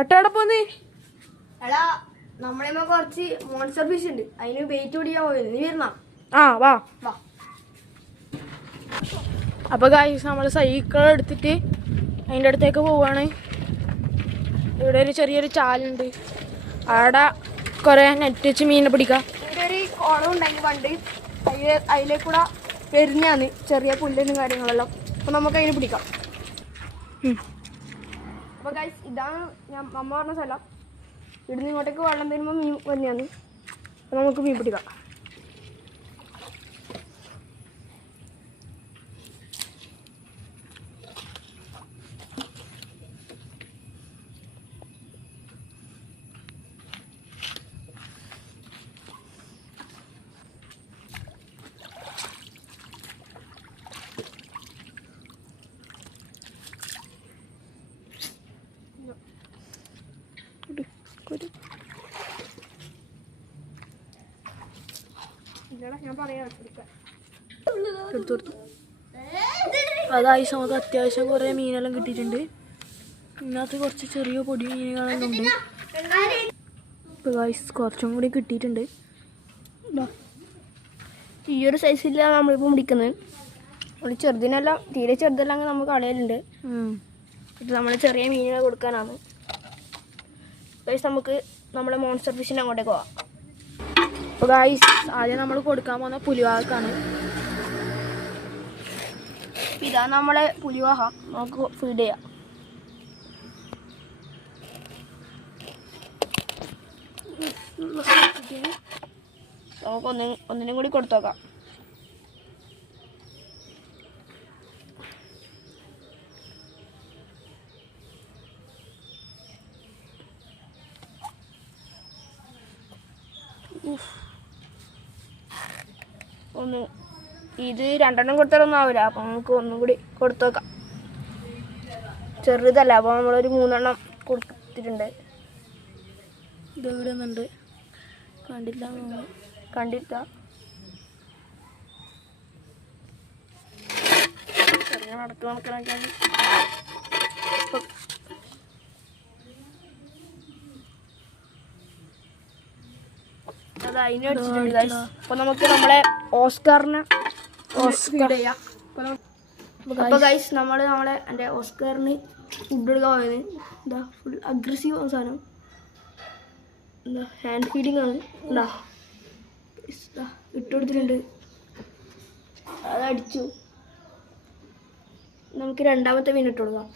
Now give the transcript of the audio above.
ഒട്ടവിടെ പോന്നേ എടാ നമ്മളെ കുറച്ച് മോൺസ്റ്റർ ഫിഷ് ഉണ്ട്, അതിന് വെയിറ്റ് പിടിക്കാൻ പോയത്. നീ വരുന്ന? ആ വാ. വാ. അപ്പോൾ ഗായ്സ് നമ്മൾ സൈക്കിൾ എടുത്തിട്ട് അതിൻ്റെ അടുത്തേക്ക് പോവാണ്. ഇവിടെ ഒരു ചെറിയൊരു ചാലുണ്ട്, അവിടെ കുറേ നെറ്റ് വെച്ച് മീനെ പിടിക്കാം. ഇവിടെ ഒരു കുളം ഉണ്ടായി പണ്ട്, അതിലേക്കൂടെ പെരിഞ്ഞാന്ന് ചെറിയ പുല്ലിനും കാര്യങ്ങളെല്ലാം. അപ്പോൾ നമുക്ക് അതിന് പിടിക്കാം. അപ്പോൾ ഗൈസ് ഇതാണ് അമ്മ പറഞ്ഞ സ്ഥലം. ഇവിടുന്ന് ഇങ്ങോട്ടേക്ക് വെള്ളം വരുമ്പോൾ മീൻ വന്നെയാണ്. അപ്പോൾ നമുക്ക് മീൻ പിടിക്കാം. അതായത് നമുക്ക് അത്യാവശ്യം കുറേ മീനെല്ലാം കിട്ടിയിട്ടുണ്ട്. ഇതിനകത്ത് കുറച്ച് ചെറിയ പൊടി മീനുകളെല്ലാം ഉണ്ട്. ഇപ്പോൾ ഗായ്സ് കുറച്ചും കൂടി കിട്ടിയിട്ടുണ്ട്. ഈ ഒരു സൈസിലാണ് നമ്മളിപ്പോൾ പിടിക്കുന്നത്. ഒരു ചെറുതിനെല്ലാം തീരെ ചെറുതെല്ലാം നമ്മൾ കളയലുണ്ട്. ഇത് നമ്മൾ ചെറിയ മീനുകൾ കൊടുക്കാനാണ്. ഗൈസ് നമുക്ക് നമ്മുടെ മോൺസ്റ്റർ ഫിഷിനെ അങ്ങോട്ടേക്ക് പോവാം. അപ്പോൾ ഗായ്സ് ആദ്യം നമ്മൾ കൊടുക്കാൻ പോകുന്ന പുലിവാഹക്കാണ്. ഇതാണ് നമ്മളെ പുലിവാഹ. നമുക്ക് ഫീഡ് ചെയ്യാം. നമുക്ക് ഒന്നിനും കൂടി കൊടുത്തു നോക്കാം. ഇത് 2 എണ്ണം കൊടുത്താലൊന്നും ആവില്ല. അപ്പം നമുക്ക് ഒന്നും കൂടി കൊടുത്തു നോക്കാം. ചെറുതല്ല, അപ്പോൾ നമ്മളൊരു 3 എണ്ണം കൊടുത്തിട്ടുണ്ട്. ഇത് ഇവിടെ നിന്നുണ്ട്, കണ്ടില്ല. ചെറിയ നടക്ക് കണക്കിനാക്കിയാൽ അത് അതിന് അടിച്ചിട്ടുണ്ട് ഗൈസ്. അപ്പോൾ നമുക്ക് നമ്മളെ ഓസ്കാറിനെ ഫീഡ് ചെയ്യാം. അപ്പോൾ ഗൈസ് നമ്മളെ എൻ്റെ ഓസ്കാറിന് ഫുഡ് എടുക്കാൻ പോയത്. എന്താ ഫുൾ അഗ്രസീവ് സാധനം. എന്താ ഹാൻഡ് ഫീഡിങ് ആണ്. എന്താ ഇട്ട് കൊടുത്തിട്ടുണ്ട്, അതടിച്ചു. നമുക്ക് രണ്ടാമത്തെ മീൻ ഇട്ട് കൊടുക്കാം.